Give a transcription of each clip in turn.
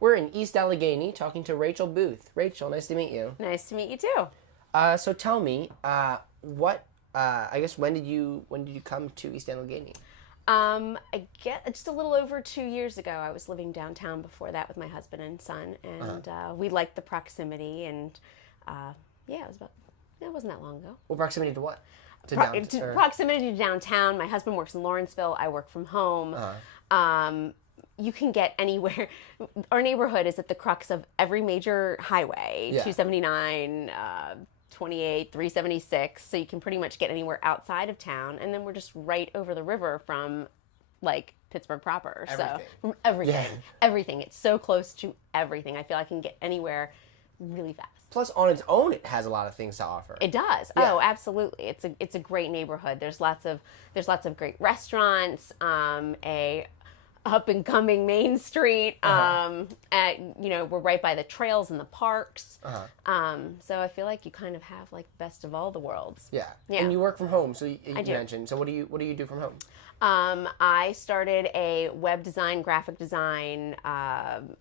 We're in East Allegheny talking to Rachel Booth. Rachel, nice to meet you. Nice to meet you too. So tell me, when did you come to East Allegheny? I get just a little over 2 years ago. I was living downtown before that with my husband and son, and we liked the proximity, and it wasn't that long ago. Well, proximity to what? Proximity to downtown. My husband works in Lawrenceville. I work from home. You can get anywhere. Our neighborhood is at the crux of every major highway, 279, 28, 376, so you can pretty much get anywhere outside of town, and then we're just right over the river from, like, Pittsburgh proper. Everything. So, from everything. It's so close to everything. I feel I can get anywhere really fast. Plus, on its own, it has a lot of things to offer. It does. Yeah. Oh, absolutely. It's a great neighborhood. There's lots of great restaurants, a up and coming Main Street. We're right by the trails and the parks. So I feel like you kind of have like best of all the worlds. Yeah. And you work from home, so you mentioned. So what do you do from home? I started a web design, graphic design,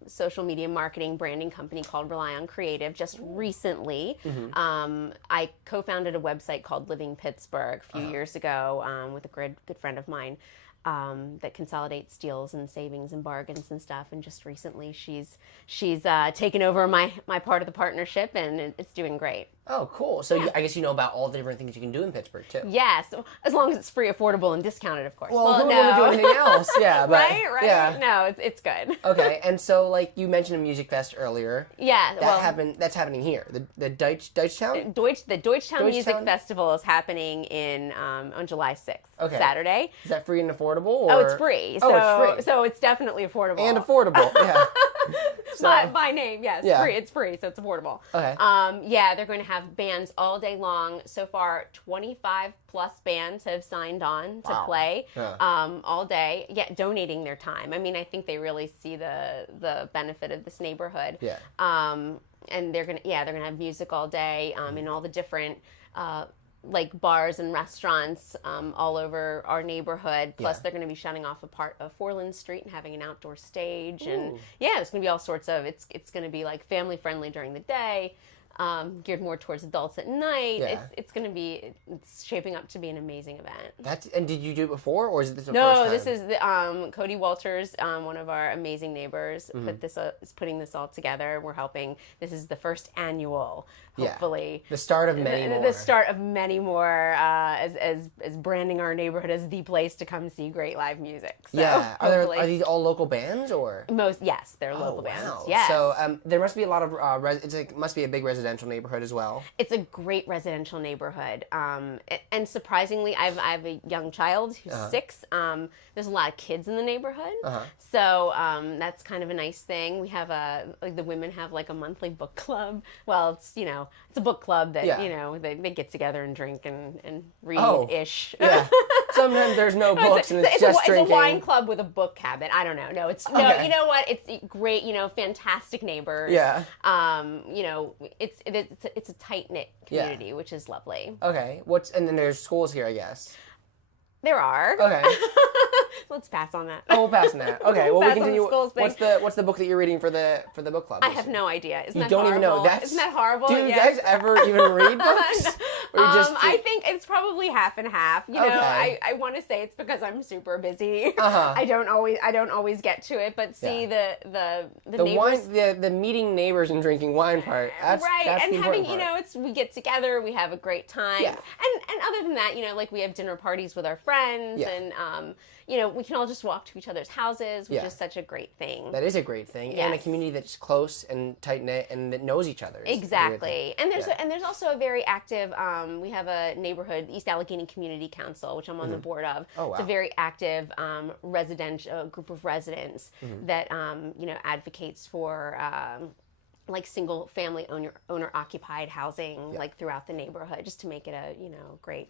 social media marketing, branding company called Rely on Creative just recently. I co-founded a website called Living Pittsburgh a few years ago with a good friend of mine. That consolidates deals and savings and bargains and stuff. And just recently, she's taken over my part of the partnership, and it's doing great. Oh, cool. So I guess you know about all the different things you can do in Pittsburgh, too. Yes, as long as it's free, affordable, and discounted, of course. Well who would want to do anything else? Yeah, but, right? Yeah. No, it's good. Okay, and so, like, you mentioned a music fest earlier. Yeah. That's happening here. The Deutschtown? The Deutschtown Music Festival is happening on July 6th, Saturday. Is that free and affordable? Or? Oh, it's free. It's free. So it's definitely affordable. And affordable, yeah. By name, yes. Yeah. Free. It's free, so it's affordable. Okay. They're going to have bands all day long. So far, 25 plus bands have signed on to play all day. Yeah, donating their time. I mean, I think they really see the benefit of this neighborhood. Yeah. And they're gonna have music all day in all the different like bars and restaurants all over our neighborhood. Plus, they're going to be shutting off a part of Foreland Street and having an outdoor stage. Ooh. And it's going to be all sorts of. It's going to be like family friendly during the day, geared more towards adults at night. Yeah. It's shaping up to be an amazing event. And did you do it before, or is this the first No, time? this is Cody Walters, one of our amazing neighbors, is putting this all together. We're helping. This is the first annual. Hopefully, the start of many more. The start of many more, as branding our neighborhood as the place to come see great live music. So, yeah, are these all local bands or? Yes, they're local bands. Wow. Yes. So there must be a lot of must be a big residential neighborhood as well. It's a great residential neighborhood, and surprisingly, I have a young child who's 6. There's a lot of kids in the neighborhood, so that's kind of a nice thing. We have the women have like a monthly book club. Well, it's a book club that they get together and drink and read ish. Yeah. Sometimes there's no books and it's just drinking. It's a wine club with a book habit. I don't know. No, it's no. You know what? It's great. Fantastic neighbors. Yeah. It's a tight knit community, which is lovely. Okay. And then there's schools here, I guess. There are. Okay. Let's pass on that. Oh, we'll pass on that. Okay. Well, we continue. What's What's the book that you're reading for the book club? I have no idea. You don't even know. Isn't that horrible? Do you guys ever even read books? I think it's probably half and half. I want to say it's because I'm super busy. I don't always get to it, but see the neighbors, the meeting neighbors and drinking wine part. That's and the having part. we get together, we have a great time. Yeah. And other than that, like we have dinner parties with our friends, and we can all just walk to each other's houses, which is such a great thing. That is a great thing, and a community that's close and tight knit and that knows each other. Exactly, and there's also a very active. We have a neighborhood, East Allegheny Community Council, which I'm on the board of. Oh, wow. It's a very active residential group of residents that advocates for. Like single family owner occupied housing like throughout the neighborhood, just to make it a great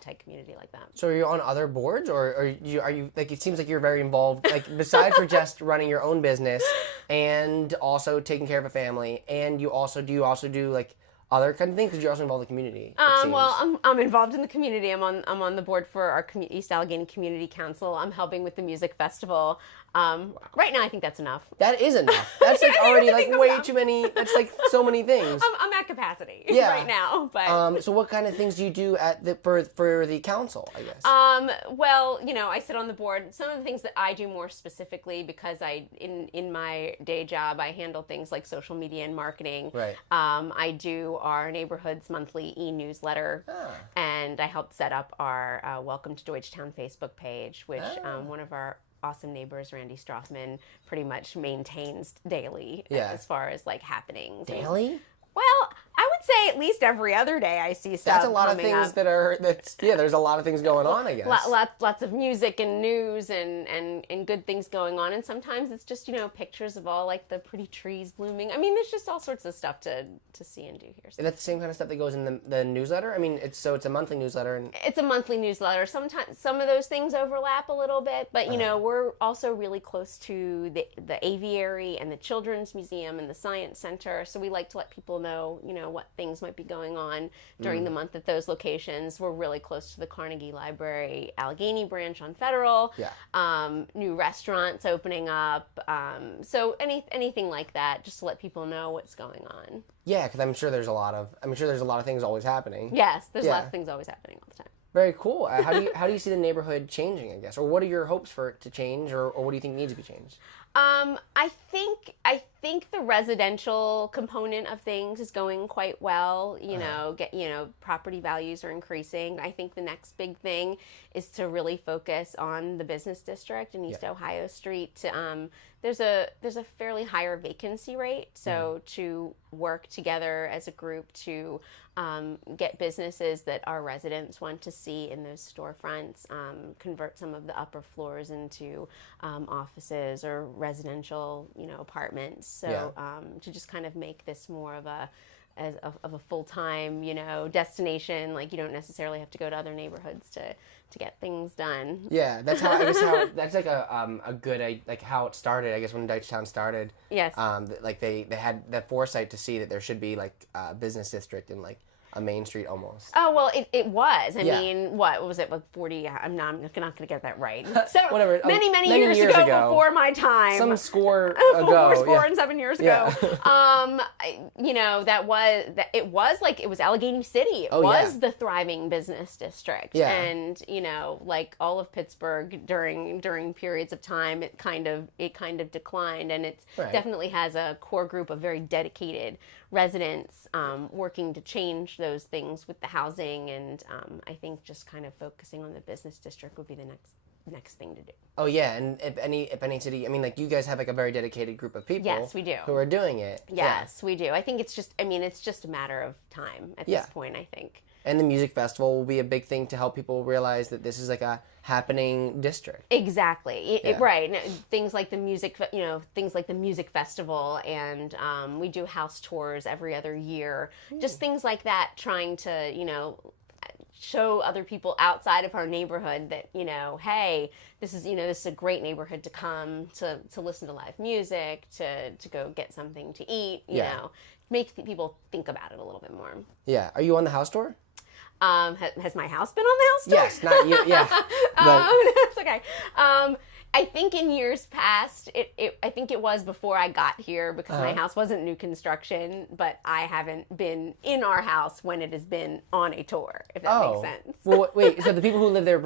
tight community like that. So are you on other boards, or are you like, it seems like you're very involved, like besides for just running your own business and also taking care of a family, and do you also do like other kind of things? Because you're also involved in the community. Well, I'm involved in the community. I'm on the board for our East Allegheny Community Council. I'm helping with the music festival. Right now, I think that's enough. That is enough. That's like already like way too many. That's like so many things. I'm at capacity Yeah. right now. But so what kind of things do you do at for the council, I guess? Well, I sit on the board. Some of the things that I do more specifically, because in my day job, I handle things like social media and marketing. Right. I do our neighborhood's monthly e-newsletter, and I helped set up our Welcome to Deutschtown Facebook page, which one of our awesome neighbors, Randy Strothman, pretty much maintains daily as far as like happenings. Daily? Well, I would say at least every other day I see stuff. That's a lot of things up. There's a lot of things going on, I guess. Lots of music and news and good things going on. And sometimes it's just, pictures of all like the pretty trees blooming. I mean, there's just all sorts of stuff to see and do here. So. And that's the same kind of stuff that goes in the newsletter? I mean, it's a monthly newsletter. And it's a monthly newsletter. Sometimes some of those things overlap a little bit, but we're also really close to the aviary and the Children's Museum and the Science Center. So we like to let people know, what things might be going on during the month at those locations. We're really close to the Carnegie Library Allegheny branch on Federal. Yeah. New restaurants opening up. So anything like that, just to let people know what's going on. Yeah, because I'm sure there's a lot of things always happening. Yes, there's lots of things always happening all the time. Very cool. How do you see the neighborhood changing, I guess? Or what are your hopes for it to change, or what do you think needs to be changed? I think the residential component of things is going quite well. Property values are increasing. I think the next big thing is to really focus on the business district in East Ohio Street. There's a fairly higher vacancy rate, so to work together as a group to get businesses that our residents want to see in those storefronts, convert some of the upper floors into offices or residential, apartments. So to just kind of make this more of a full-time, destination. Like, you don't necessarily have to go to other neighborhoods to get things done. Yeah, that's that's like a good, like how it started, I guess, when Deutschtown started. Yes. Like they had the foresight to see that there should be like a business district in like a main street almost. Oh, well, it was. I mean, what was it, like 40? I'm not going to get that right. So whatever. Many years ago before my time. Some score ago. Four and 7 years ago. It was Allegheny City. It was the thriving business district. Yeah. And, like all of Pittsburgh during periods of time, it kind of declined, and it definitely has a core group of very dedicated residents working to change those things with the housing, and I think just kind of focusing on the business district would be the next thing to do. Oh yeah, and if any city, I mean, like you guys have like a very dedicated group of people. Yes, we do. Who are doing it. Yes, we do. I think it's just a matter of time at this point, I think. And the music festival will be a big thing to help people realize that this is like a happening district. Exactly. Right. Things like the music, things like the music festival, and we do house tours every other year. Just things like that, trying to, show other people outside of our neighborhood that, hey, this is a great neighborhood to come to listen to live music, to go get something to eat, you know, make people think about it a little bit more. Yeah. Are you on the house tour? Has my house been on the house tour? Yes, not you. Yeah. That's okay. I think in years past, I think it was before I got here, because my house wasn't new construction, but I haven't been in our house when it has been on a tour, if that makes sense. Well, wait, so the people who lived there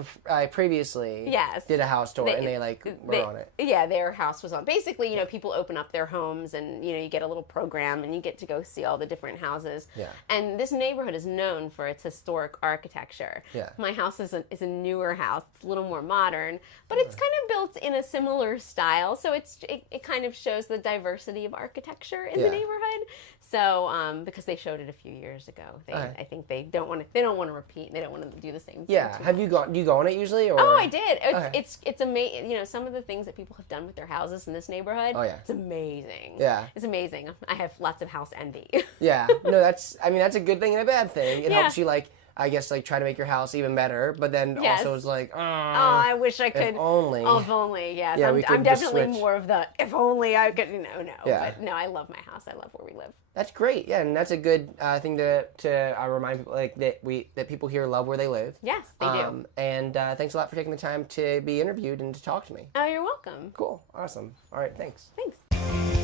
previously did a house tour, and they were on it. Yeah, their house was on. Basically, people open up their homes, and, you get a little program, and you get to go see all the different houses. Yeah. And this neighborhood is known for its historic architecture. Yeah. My house is a newer house. It's a little more modern, but it's kind of built in a similar style, so it kind of shows the diversity of architecture in the neighborhood. So because they showed it a few years ago, I think they don't want to repeat. They don't want to do the same thing. Yeah. Do you go on it usually? Or? Oh, I did. It's amazing. Some of the things that people have done with their houses in this neighborhood. Oh yeah. It's amazing. Yeah. It's amazing. I have lots of house envy. Yeah. No, that's a good thing and a bad thing. It helps you like I guess, like, try to make your house even better, but then Yes. also it's like, Oh, I wish I could. if only. Oh, if only, yes. Yeah, we I'm could just definitely switch. more of the, if only I could, no. Yeah. But no, I love my house. I love where we live. That's great. Yeah, and that's a good thing to remind people, like, that people here love where they live. Yes, they do. And thanks a lot for taking the time to be interviewed and to talk to me. Oh, you're welcome. Cool. Awesome. All right, thanks. Thanks.